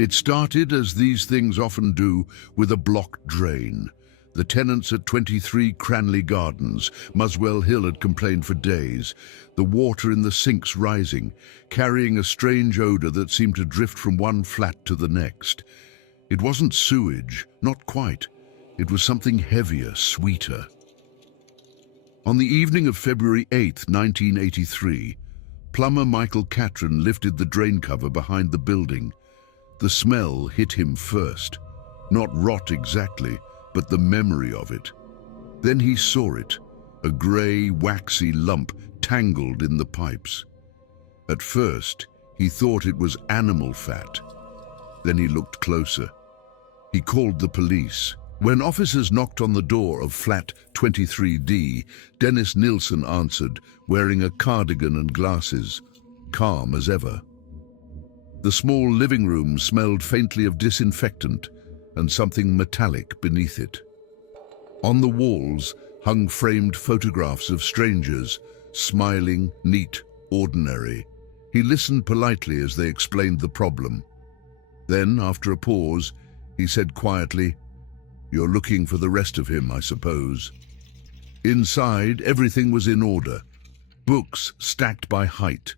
It started, as these things often do, with a blocked drain. The tenants at 23 Cranley Gardens, Muswell Hill, had complained for days. The water in the sinks rising, carrying a strange odour that seemed to drift from one flat to the next. It wasn't sewage, not quite. It was something heavier, sweeter. On the evening of February 8, 1983, plumber Michael Catron lifted the drain cover behind the building. The smell hit him first. Not rot exactly, but the memory of it. Then he saw it, a grey, waxy lump tangled in the pipes. At first, he thought it was animal fat. Then he looked closer. He called the police. When officers knocked on the door of flat 23D, Dennis Nilsen answered, wearing a cardigan and glasses, calm as ever. The small living room smelled faintly of disinfectant and something metallic beneath it. On the walls hung framed photographs of strangers, smiling, neat, ordinary. He listened politely as they explained the problem. Then, after a pause, he said quietly, "You're looking for the rest of him, I suppose." Inside, everything was in order. Books stacked by height,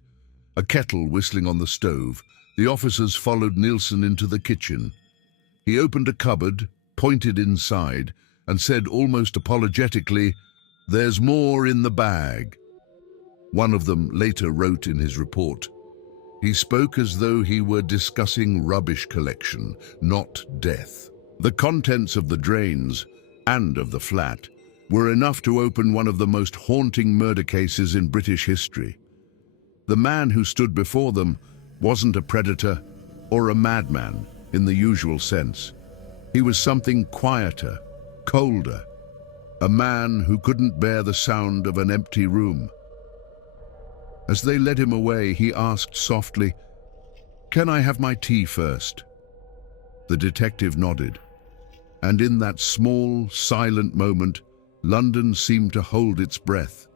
a kettle whistling on the stove. The officers followed Nilsen into the kitchen. He opened a cupboard, pointed inside, and said almost apologetically, "There's more in the bag." One of them later wrote in his report, "He spoke as though he were discussing rubbish collection, not death." The contents of the drains, and of the flat, were enough to open one of the most haunting murder cases in British history. The man who stood before them wasn't a predator or a madman in the usual sense. He was something quieter, colder, a man who couldn't bear the sound of an empty room. As they led him away, he asked softly, "Can I have my tea first?" The detective nodded, and in that small, silent moment, London seemed to hold its breath.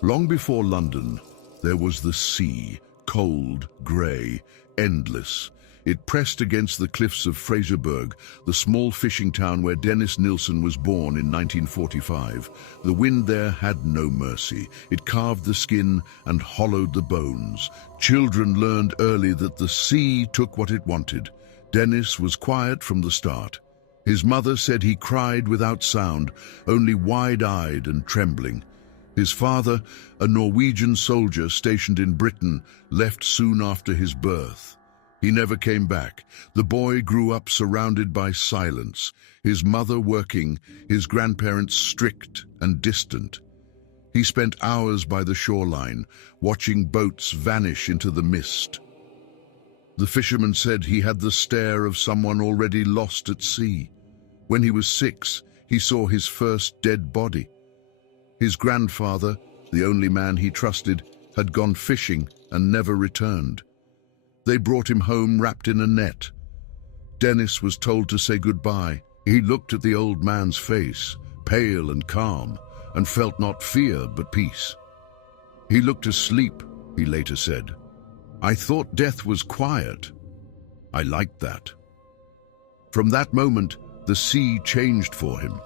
Long before London, there was the sea, cold, grey, endless. It pressed against the cliffs of Fraserburgh, the small fishing town where Dennis Nilsen was born in 1945. The wind there had no mercy. It carved the skin and hollowed the bones. Children learned early that the sea took what it wanted. Dennis was quiet from the start. His mother said he cried without sound, only wide-eyed and trembling. His father, a Norwegian soldier stationed in Britain, left soon after his birth. He never came back. The boy grew up surrounded by silence, his mother working, his grandparents strict and distant. He spent hours by the shoreline, watching boats vanish into the mist. The fisherman said he had the stare of someone already lost at sea. When he was 6, he saw his first dead body. His grandfather, the only man he trusted, had gone fishing and never returned. They brought him home wrapped in a net. Dennis was told to say goodbye. He looked at the old man's face, pale and calm, and felt not fear but peace. "He looked asleep," he later said. "I thought death was quiet. I liked that." From that moment, the sea changed for him.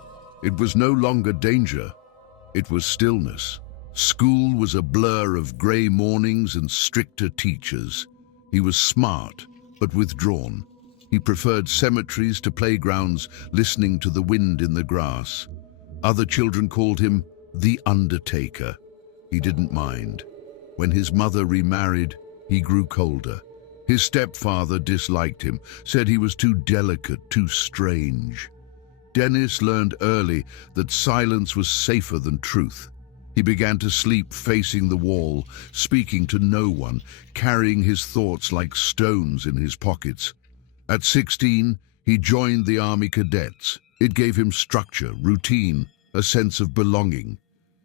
It was no longer danger. It was stillness. School was a blur of grey mornings and stricter teachers. He was smart, but withdrawn. He preferred cemeteries to playgrounds, listening to the wind in the grass. Other children called him the Undertaker. He didn't mind. When his mother remarried, he grew colder. His stepfather disliked him, said he was too delicate, too strange. Dennis learned early that silence was safer than truth. He began to sleep facing the wall, speaking to no one, carrying his thoughts like stones in his pockets. At 16, he joined the Army Cadets. It gave him structure, routine, a sense of belonging.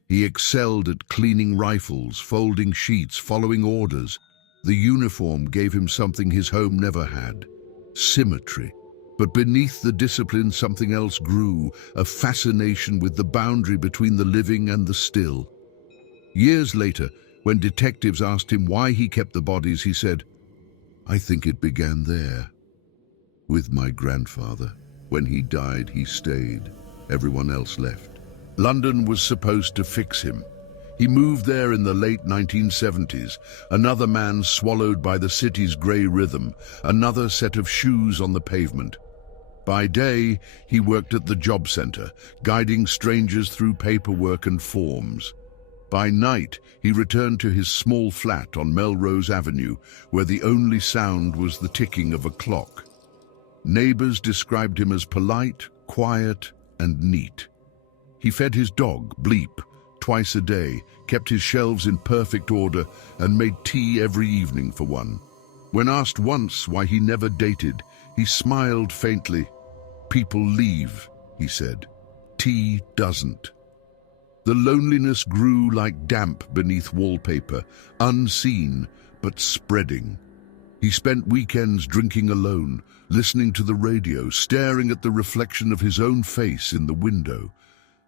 He excelled at cleaning rifles, folding sheets, following orders. The uniform gave him something his home never had: symmetry. But beneath the discipline, something else grew, a fascination with the boundary between the living and the still. Years later, when detectives asked him why he kept the bodies, he said, "I think it began there." With my grandfather. When he died, he stayed. Everyone else left. London was supposed to fix him. He moved there in the late 1970s, another man swallowed by the city's grey rhythm, another set of shoes on the pavement. By day, he worked at the job centre, guiding strangers through paperwork and forms. By night, he returned to his small flat on Melrose Avenue, where the only sound was the ticking of a clock. Neighbours described him as polite, quiet, and neat. He fed his dog, Bleep, twice a day, kept his shelves in perfect order, and made tea every evening for one. When asked once why he never dated, he smiled faintly. "People leave," he said. "Tea doesn't." The loneliness grew like damp beneath wallpaper, unseen but spreading. He spent weekends drinking alone, listening to the radio, staring at the reflection of his own face in the window.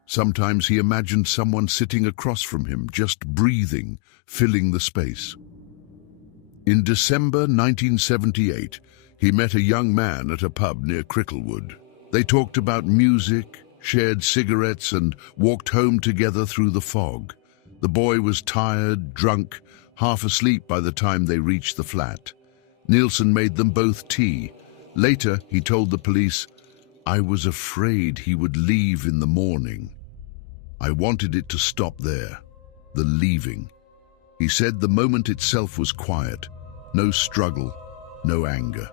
Sometimes he imagined someone sitting across from him, just breathing, filling the space. In December 1978, he met a young man at a pub near Cricklewood. They talked about music, shared cigarettes, and walked home together through the fog. The boy was tired, drunk, half asleep by the time they reached the flat. Nilsen made them both tea. Later, he told the police, "I was afraid he would leave in the morning. I wanted it to stop there, the leaving." He said the moment itself was quiet, no struggle, no anger.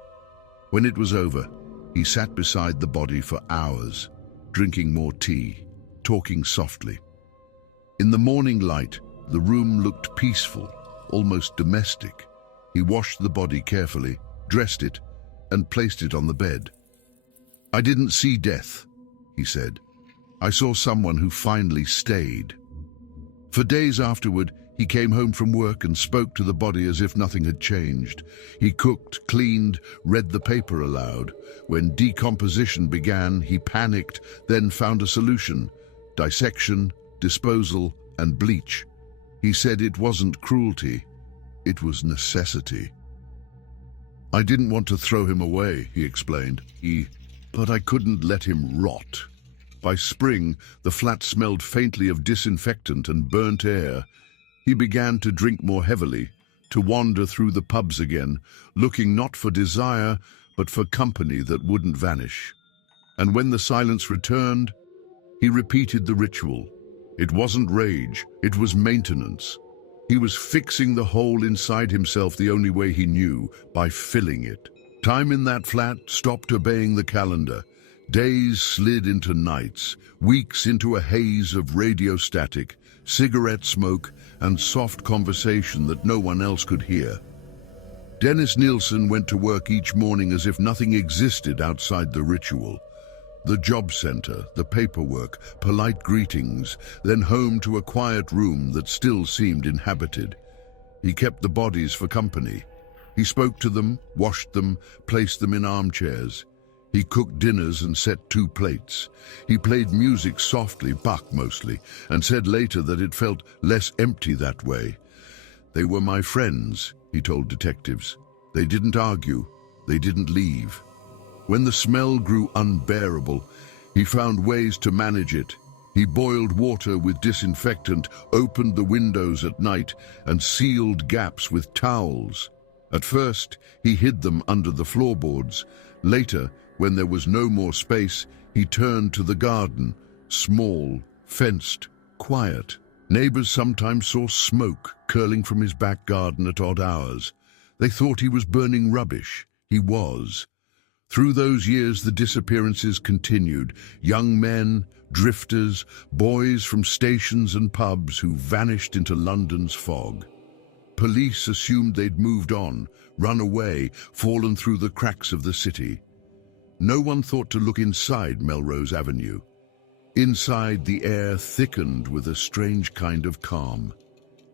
When it was over, he sat beside the body for hours, drinking more tea, talking softly. In the morning light, the room looked peaceful, almost domestic. He washed the body carefully, dressed it, and placed it on the bed. "I didn't see death," he said. "I saw someone who finally stayed." For days afterward, he came home from work and spoke to the body as if nothing had changed. He cooked, cleaned, read the paper aloud. When decomposition began, he panicked, then found a solution: dissection, disposal, and bleach. He said it wasn't cruelty, it was necessity. "I didn't want to throw him away," he explained. But I couldn't let him rot." By spring, the flat smelled faintly of disinfectant and burnt air. He began to drink more heavily, to wander through the pubs again, looking not for desire, but for company that wouldn't vanish. And when the silence returned, he repeated the ritual. It wasn't rage, it was maintenance. He was fixing the hole inside himself the only way he knew, by filling it. Time in that flat stopped obeying the calendar. Days slid into nights, weeks into a haze of radio static, cigarette smoke, and soft conversation that no one else could hear. Dennis Nilsen went to work each morning as if nothing existed outside the ritual. The job center, the paperwork, polite greetings, then home to a quiet room that still seemed inhabited. He kept the bodies for company. He spoke to them, washed them, placed them in armchairs. He cooked dinners and set 2 plates. He played music softly, Bach mostly, and said later that it felt less empty that way. "They were my friends," he told detectives. "They didn't argue. They didn't leave." When the smell grew unbearable, he found ways to manage it. He boiled water with disinfectant, opened the windows at night, and sealed gaps with towels. At first, he hid them under the floorboards. Later, when there was no more space, he turned to the garden, small, fenced, quiet. Neighbors sometimes saw smoke curling from his back garden at odd hours. They thought he was burning rubbish. He was. Through those years, the disappearances continued. Young men, drifters, boys from stations and pubs who vanished into London's fog. Police assumed they'd moved on, run away, fallen through the cracks of the city. No one thought to look inside Melrose Avenue. Inside, the air thickened with a strange kind of calm.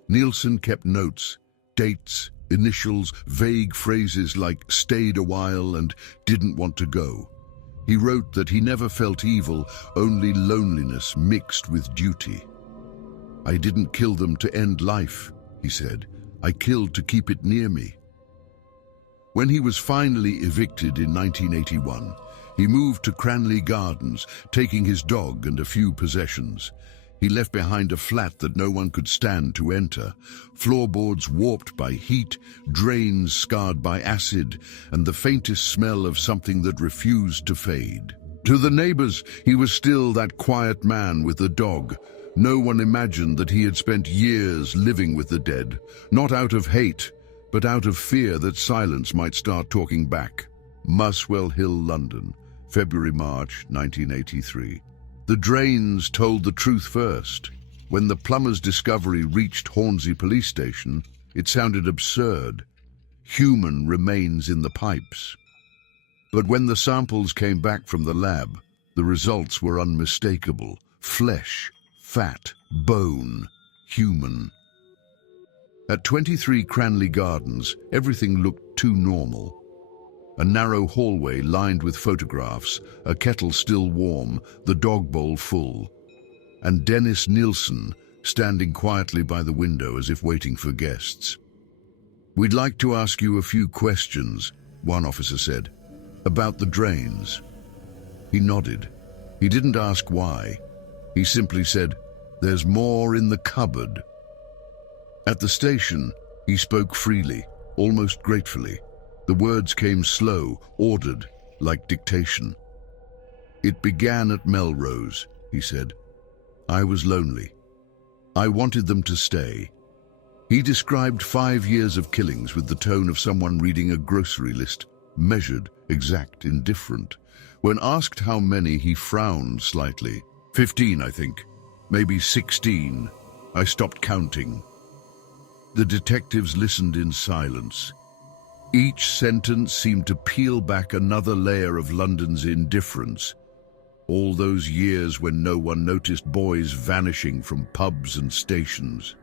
Nilsen kept notes, dates, initials, vague phrases like "stayed a while" and "didn't want to go." He wrote that he never felt evil, only loneliness mixed with duty. "I didn't kill them to end life," he said. "I killed to keep it near me." When he was finally evicted in 1981, he moved to Cranley Gardens, taking his dog and a few possessions. He left behind a flat that no one could stand to enter, floorboards warped by heat, drains scarred by acid, and the faintest smell of something that refused to fade. To the neighbors, he was still that quiet man with the dog. No one imagined that he had spent years living with the dead, not out of hate, but out of fear that silence might start talking back. Muswell Hill, London, February-March 1983. The drains told the truth first. When the plumber's discovery reached Hornsey police station, it sounded absurd. Human remains in the pipes. But when the samples came back from the lab, the results were unmistakable. Flesh, fat, bone, human. At 23 Cranley Gardens, everything looked too normal. A narrow hallway lined with photographs, a kettle still warm, the dog bowl full, and Dennis Nilsen standing quietly by the window as if waiting for guests. "We'd like to ask you a few questions," one officer said, "about the drains." He nodded. He didn't ask why. He simply said, "There's more in the cupboard." At the station, he spoke freely, almost gratefully. The words came slow, ordered, like dictation. "It began at Melrose," he said. "I was lonely. I wanted them to stay." He described 5 years of killings with the tone of someone reading a grocery list, measured, exact, indifferent. When asked how many, he frowned slightly. 15, I think. Maybe 16. I stopped counting." The detectives listened in silence. Each sentence seemed to peel back another layer of London's indifference. All those years when no one noticed boys vanishing from pubs and stations.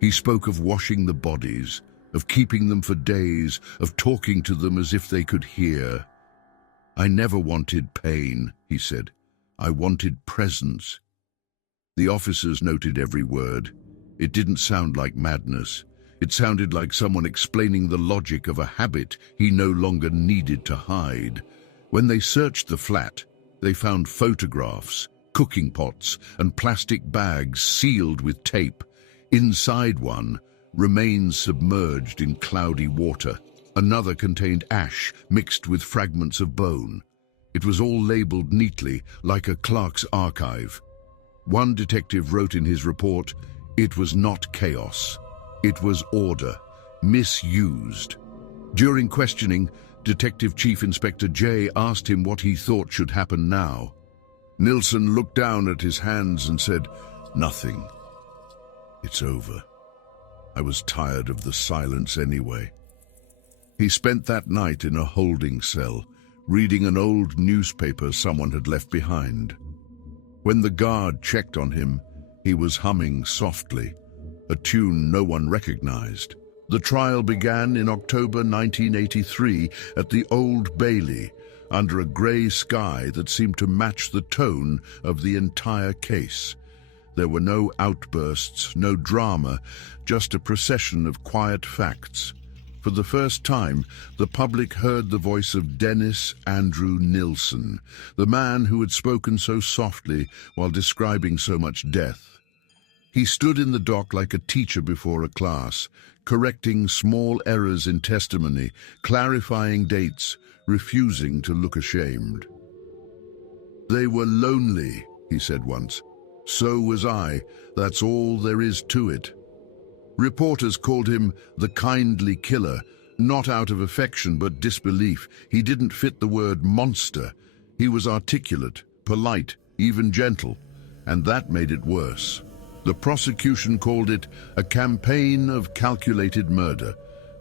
He spoke of washing the bodies, of keeping them for days, of talking to them as if they could hear. "I never wanted pain," he said. "I wanted presence." The officers noted every word. It didn't sound like madness. It sounded like someone explaining the logic of a habit he no longer needed to hide. When they searched the flat, they found photographs, cooking pots, and plastic bags sealed with tape. Inside one, remains submerged in cloudy water. Another contained ash mixed with fragments of bone. It was all labeled neatly, like a clerk's archive. One detective wrote in his report, "It was not chaos. It was order, misused." During questioning, Detective Chief Inspector J asked him what he thought should happen now. Nilsen looked down at his hands and said, "Nothing. It's over. I was tired of the silence anyway." He spent that night in a holding cell, reading an old newspaper someone had left behind. When the guard checked on him, he was humming softly, a tune no one recognized. The trial began in October 1983 at the Old Bailey, under a grey sky that seemed to match the tone of the entire case. There were no outbursts, no drama, just a procession of quiet facts. For the first time, the public heard the voice of Dennis Andrew Nilsen, the man who had spoken so softly while describing so much death. He stood in the dock like a teacher before a class, correcting small errors in testimony, clarifying dates, refusing to look ashamed. "They were lonely," he said once. "So was I. That's all there is to it." Reporters called him the kindly killer, not out of affection but disbelief. He didn't fit the word monster. He was articulate, polite, even gentle, and that made it worse. The prosecution called it a campaign of calculated murder.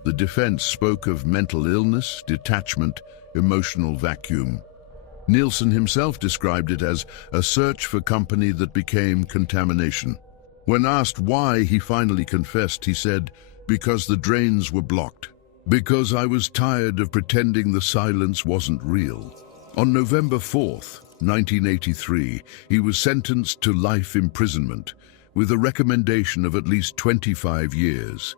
The defense spoke of mental illness, detachment, emotional vacuum. Nilsen himself described it as a search for company that became contamination. When asked why he finally confessed, he said, "Because the drains were blocked. Because I was tired of pretending the silence wasn't real." On November 4th, 1983, he was sentenced to life imprisonment, with a recommendation of at least 25 years.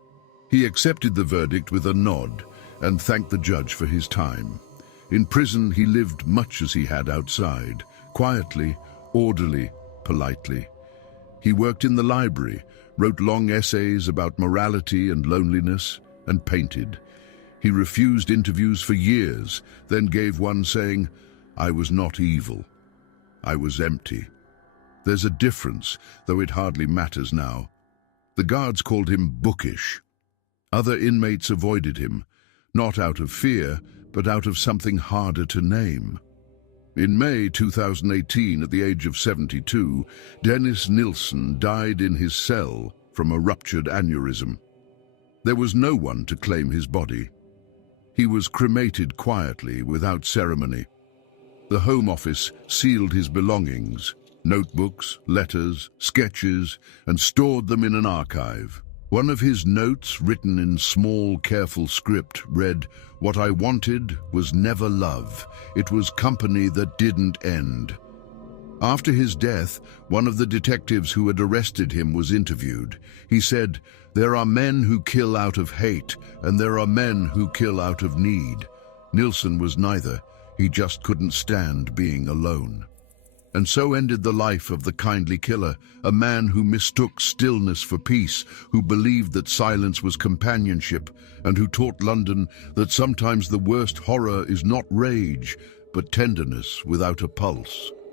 He accepted the verdict with a nod, and thanked the judge for his time. In prison, he lived much as he had outside, quietly, orderly, politely. He worked in the library, wrote long essays about morality and loneliness, and painted. He refused interviews for years, then gave one saying, "I was not evil. I was empty." There's a difference, though it hardly matters now. The guards called him bookish. Other inmates avoided him, not out of fear, but out of something harder to name. In May 2018, at the age of 72, Dennis Nilsen died in his cell from a ruptured aneurysm. There was no one to claim his body. He was cremated quietly, without ceremony. The Home Office sealed his belongings, notebooks, letters, sketches, and stored them in an archive. One of his notes, written in small, careful script, read, "What I wanted was never love. It was company that didn't end." After his death, one of the detectives who had arrested him was interviewed. He said, "There are men who kill out of hate, and there are men who kill out of need." Nilsen was neither. He just couldn't stand being alone. And so ended the life of the kindly killer, a man who mistook stillness for peace, who believed that silence was companionship, and who taught London that sometimes the worst horror is not rage, but tenderness without a pulse.